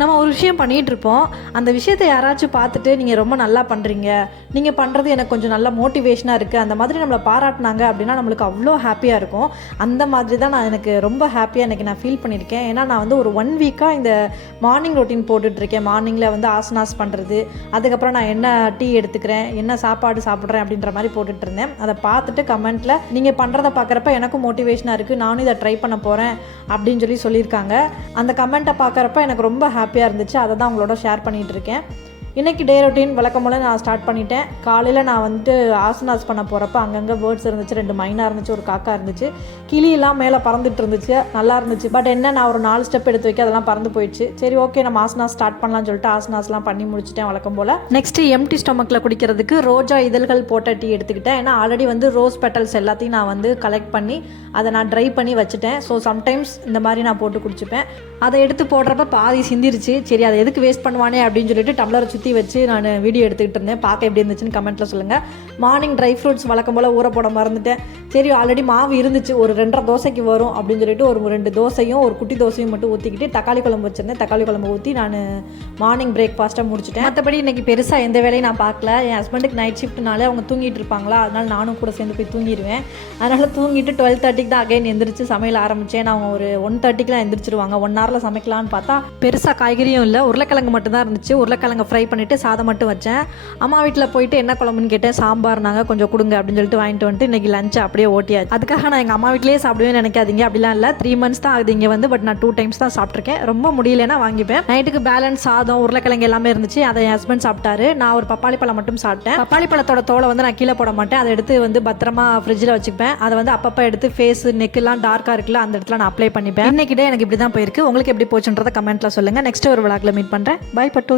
நம்ம ஒரு விஷயம் பண்ணிகிட்ருப்போம், அந்த விஷயத்தை யாராச்சும் பார்த்துட்டு நீங்கள் ரொம்ப நல்லா பண்ணுறீங்க, நீங்கள் பண்ணுறது எனக்கு கொஞ்சம் நல்ல மோட்டிவேஷனாக இருக்குது, அந்த மாதிரி நம்மளை பாராட்டினாங்க அப்படின்னா நம்மளுக்கு அவ்வளோ ஹாப்பியாக இருக்கும். அந்த மாதிரி தான் எனக்கு ரொம்ப ஹாப்பியாக இன்றைக்கி நான் ஃபீல் பண்ணியிருக்கேன். ஏன்னா நான் வந்து ஒரு 1 வீக்காக இந்த மார்னிங் ரொட்டீன் போட்டுட்ருக்கேன். மார்னிங்கில் வந்து ஆசனாஸ் பண்ணுறது, அதுக்கப்புறம் நான் என்ன டீ எடுத்துக்கிறேன், என்ன சாப்பாடு சாப்பிட்றேன் அப்படின்ற மாதிரி போட்டுட்ருந்தேன். அதை பார்த்துட்டு கமெண்ட்டில் நீங்கள் பண்ணுறதை பார்க்குறப்ப எனக்கும் மோட்டிவேஷனாக இருக்குது, நானும் இதை ட்ரை பண்ண போகிறேன் அப்படின்னு சொல்லியிருக்காங்க. அந்த கமெண்ட்டை பார்க்குறப்ப எனக்கு ரொம்ப ஹாப்பியாக இருந்துச்சு. அதை தான் உங்களோட ஷேர் பண்ணிகிட்டு இருக்கேன். இன்றைக்கி டே ரொட்டீன் வழக்கம் போல் நான் ஸ்டார்ட் பண்ணிட்டேன். காலையில் நான் வந்துட்டு ஆசனாஸ் பண்ண போகிறப்ப அங்கங்கே பேர்ட்ஸ் இருந்துச்சு, 2 மைனா இருந்துச்சு, ஒரு காக்கா இருந்துச்சு, கிளியெல்லாம் மேலே பறந்துட்டு இருந்துச்சு, நல்லா இருந்துச்சு. பட் என்ன, நான் ஒரு 4 ஸ்டெப் எடுத்து வைக்க அதெல்லாம் பறந்து போயிடுச்சு. சரி ஓகே, நம்ம ஆசனாஸ் ஸ்டார்ட் பண்ணலாம்னு சொல்லிட்டு ஆசனாஸ்லாம் பண்ணி முடிச்சிட்டேன் வழக்கம் போல். நெக்ஸ்ட்டு எம்டி ஸ்டொமக்கில் குடிக்கிறதுக்கு ரோஜா இதழ்கள் போட்ட டீ எடுத்துக்கிட்டேன். ஏன்னா ஆல்ரெடி வந்து ரோஸ் பெட்டல்ஸ் எல்லாத்தையும் நான் வந்து கலெக்ட் பண்ணி அதை நான் ட்ரை பண்ணி வச்சுட்டேன். ஸோ சம்டைம்ஸ் இந்த மாதிரி நான் போட்டு குடிச்சுப்பேன். அதை எடுத்து போடுறப்ப பாதி சிந்திருச்சு. சரி அதை எதுக்கு வேஸ்ட் பண்ணுவானே அப்படின்னு சொல்லிட்டு டம்ளரை சுற்றி வச்சு நான் வீடியோ எடுத்துக்கிட்டு இருந்தேன். பார்க்க எப்படி இருந்துச்சுன்னு கமெண்ட்டில் சொல்லுங்கள். மார்னிங் ட்ரை ஃப்ரூட்ஸ் வழக்கம் போல் ஊற போட மறந்துட்டேன். சரி ஆல்ரெடி மாவு இருந்துச்சு, ஒரு 2.5 தோசைக்கு வரும் அப்படின்னு சொல்லிட்டு ஒரு 2 தோசையும் ஒரு குட்டி தோசையும் மட்டும் ஊற்றிக்கிட்டு தக்காளி குழம்பு வச்சுருந்தேன். தக்காளி குழம்பு ஊற்றி நான் மார்னிங் பிரேக்ஃபாஸ்ட்டாக முடிச்சிட்டேன். மற்றபடி இன்றைக்கி பெருசாக எந்த வேலையும் நான் பார்க்கல. என் ஹஸ்பண்டுக்கு நைட் ஷிஃப்ட்னாலே அவங்க தூங்கிட்டு இருப்பாங்களா, அதனால் நானும் கூட சேர்ந்து போய் தூங்கிடுவேன். அதனால் தூங்கிட்டு 12:30 தான் அகைன் எந்திரிச்சு சமையல் ஆரம்பித்தேன். நான் அவங்க ஒரு 1:30 எந்திரிச்சிருவாங்க. 1 ஹவரில் சமைக்கலான்னு பார்த்தா பெருசாக காய்கறியும் இல்லை, உருளைக்கிழங்கு மட்டும் தான் இருந்துச்சு. உருளைக்கிழங்கு ஃப்ரை பண்ணிவிட்டு சாதம் மட்டும் வச்சேன். அம்மா வீட்டில் போயிட்டு என்ன குழம்புன்னு கேட்டேன். சாம்பார் நாங்கள் கொஞ்சம் கொடுங்க அப்படின்னு சொல்லிட்டு வாங்கிட்டு வந்துட்டு இன்றைக்கி லஞ்சை அப்படியே ஓட்டியாச்சு. அதுக்காக நான் எங்கள் அம்மா வீட்டிலேயே சாப்பிடுவேன்னு நினைக்காதீங்க, அப்படிலாம் இல்லை. 3 months தான் ஆகுது இங்கே வந்து. பட் நான் 2 times தான் சாப்பிட்ருக்கேன். ரொம்ப முடியலன்னா வாங்கிப்பேன். நைட்டுக்கு பேலன்ஸ் சாதம் உருளைக்கிழங்கு எல்லாமே இருந்துச்சு, அதை என் ஹஸ்பண்ட் சாப்பிட்டாரு. நான் ஒரு பப்பாளி பழம் மட்டும் சாப்பிட்டேன். பப்பாளி பழத்தோட தோலை வந்து நான் கீழே போட மாட்டேன், அதை எடுத்து வந்து பத்திரமா ஃப்ரிட்ஜில் வச்சுப்பேன். அதை வந்து அப்பப்போ எடுத்து ஃபேஸ் நெக்கெல்லாம் டார்க்காக இருக்குல்ல, அந்த இடத்துல நான் அப்ளை பண்ணிப்பேன். இன்னைக்கு டே எனக்கு இப்படி தான் போயிருக்கு. உங்களுக்கு எப்படி போச்சுன்றதை கமெண்ட்டில் சொல்லுங்கள். நெக்ஸ்ட் ஒரு விளாக்ல மீட் பண்ணுறேன். பை பட்டூஸ்.